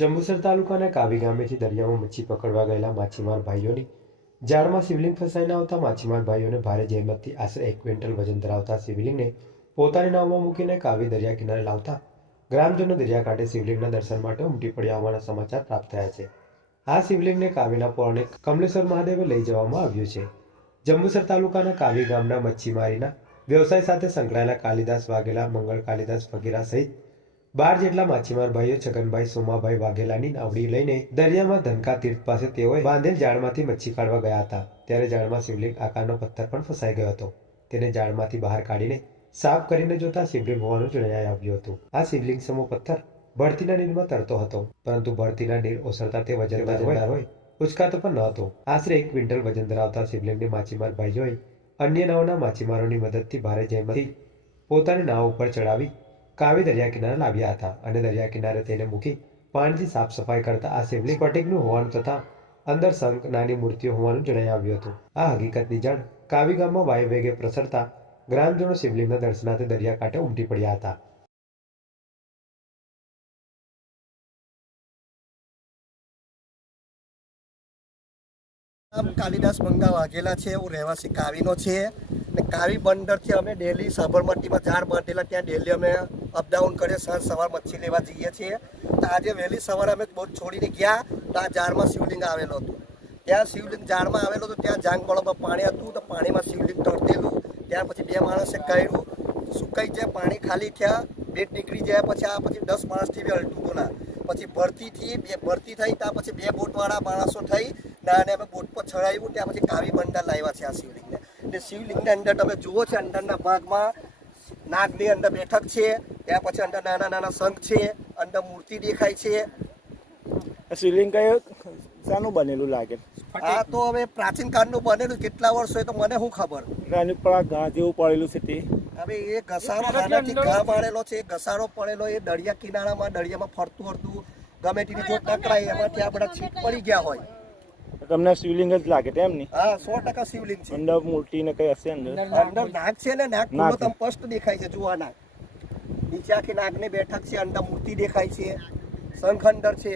જંબુસર તાલુકાના કાવી ગામેથી દરિયામાં મચ્છી પકડવા ગયેલા માછીમાર ભાઈઓની જાળમાં શિવલિંગ ફસાઈને આવતા માછીમાર ભાઈઓને ભારે જહેમતથી આશરે 1 ક્વિન્ટલ વજન ધરાવતા શિવલિંગને પોતાની નાવમાં મૂકીને કાવી દરિયા કિનારે લાવતા ગ્રામજનો દરિયાકાંઠે શિવલિંગના દર્શન માટે ઉમટી પડ્યા હોવાના સમાચાર પ્રાપ્ત થયા છે. આ શિવલિંગને કાવીના પૌરાણિક કમલેશ્વર મહાદેવે લઈ જવામાં આવ્યું છે. જંબુસર તાલુકાના કાવી ગામના મચ્છીમારીના વ્યવસાય સાથે સંકળાયેલા કાલિદાસ વાઘેલા, મંગળ કાલિદાસ વગેરે સહિત 12 જેટલા માછીમાર ભાઈઓ છગનભાઈ સોમાભાઈ વાઘેલાની નાવડી લઈને દરિયામાં ધનકા તીર્થ પાસે તેઓએ બાંધેલ જાળમાંથી મચ્છી કાઢવા ગયા હતા. ત્યારે જાળમાં શિવલિંગ આકારનો પથ્થર પણ ફસાઈ ગયો હતો. તેને જાળમાંથી બહાર કાઢીને સાફ કરીને જોતા શિવલિંગ હોવાનું જણાઈ આવ્યું હતું. આ શિવલિંગ સમો પથ્થર ભરતીના નીરમાં તરતો હતો, પરંતુ ભરતીના નીર ઓસરતા તે વજનદાર હોય ઉચકાતો પણ ન હતો. આશરે 1 ક્વિન્ટલ વજન ધરાવતા શિવલિંગને માછીમાર ભાઈઓએ અન્ય નાવના માછીમારોની મદદથી ભારે જહેમતથી પોતાની નાવ ઉપર ચડાવી કાવી દરિયા કિનારે લાવ્યા હતા અને દરિયા કિનારે તેને મૂકી પાણીથી સાફ સફાઈ કરતા આ શિવલિંગ સ્ફટિકનું હોવાનું તથા અંદર શંખ, નાની મૂર્તિઓ હોવાનું જણાઈ આવ્યું હતું. આ હકીકતની જાણ કાવી ગામમાં વાયુવેગે પ્રસરતા ગ્રામજનો શિવલિંગના દર્શનાર્થે દરિયાકાંઠે ઉમટી પડ્યા હતા. નામ કાલિદાસ મંગા વાઘેલા છે. હું રહેવાસી કાવીનો છે ને કાવી બંદરથી અમે ડેલી સાબરમતીમાં જાળ બાંધેલા ત્યાં ડેલી અમે અપડાઉન કરીએ, સાંજ સવાર મચ્છી લેવા જઈએ છીએ. તો આજે વહેલી સવારે અમે બોટ છોડીને ગયા તો આ જાળમાં શિવલિંગ આવેલો હતો. ત્યાં શિવલિંગ જાળમાં આવેલો હતો, ત્યાં જાંગબળોમાં પાણી હતું તો પાણીમાં શિવલિંગ તરતેલું. ત્યાર પછી 2 માણસે કર્યું, સુકાઈ જાય, પાણી ખાલી થયા, બેટ નીકળી જાય. પછી 10 માણસથી બી હલતું ના. પછી ભરતી થઈ ત્યાં પછી 2 બોટવાળા માણસો થઈ અને અમે બોટ પર ચડાવ્યું. ત્યાં પછી કાવી બંદર લાવ્યા છે આ શિવલિંગને. એટલે શિવલિંગની અંદર તમે જુઓ છો, અંદરના ભાગમાં નાગની અંદર બેઠક છે, ત્યાં પછી અંદર નાના નાના શંખ છે, અંદર મૂર્તિ દેખાય છે. શિવલિંગ કયો શાનું બનેલું લાગે? આ તો હવે પ્રાચીન કાળનું બનેલું, કેટલા વર્ષ હોય તો મને શું ખબર. એની પર આ ઘા જેવું પડેલું છે તે હવે એ ઘસારો આનાથી ઘા પાડેલો છે, ઘસારો પડેલો એ દરિયા કિનારામાં દરિયામાં ફરતું ફરતું ગમે તેની જો ટકરાય એમાંથી આ બધા છીટ પડી ગયા હોય. તમને શિવલિંગ જ લાગે તેમ નહીં? હા, 100% શિવલિંગ છે. અંદર મૂર્તિ ને કઈ હશે અંદર નાગ છે ને, નાગ ખુલ્લો તમે સ્પષ્ટ દેખાય છે. જુઓ નાગ, નીચે આખી નાગની બેઠક છે, અંદર મૂર્તિ દેખાય છે, શંખ અંદર છે.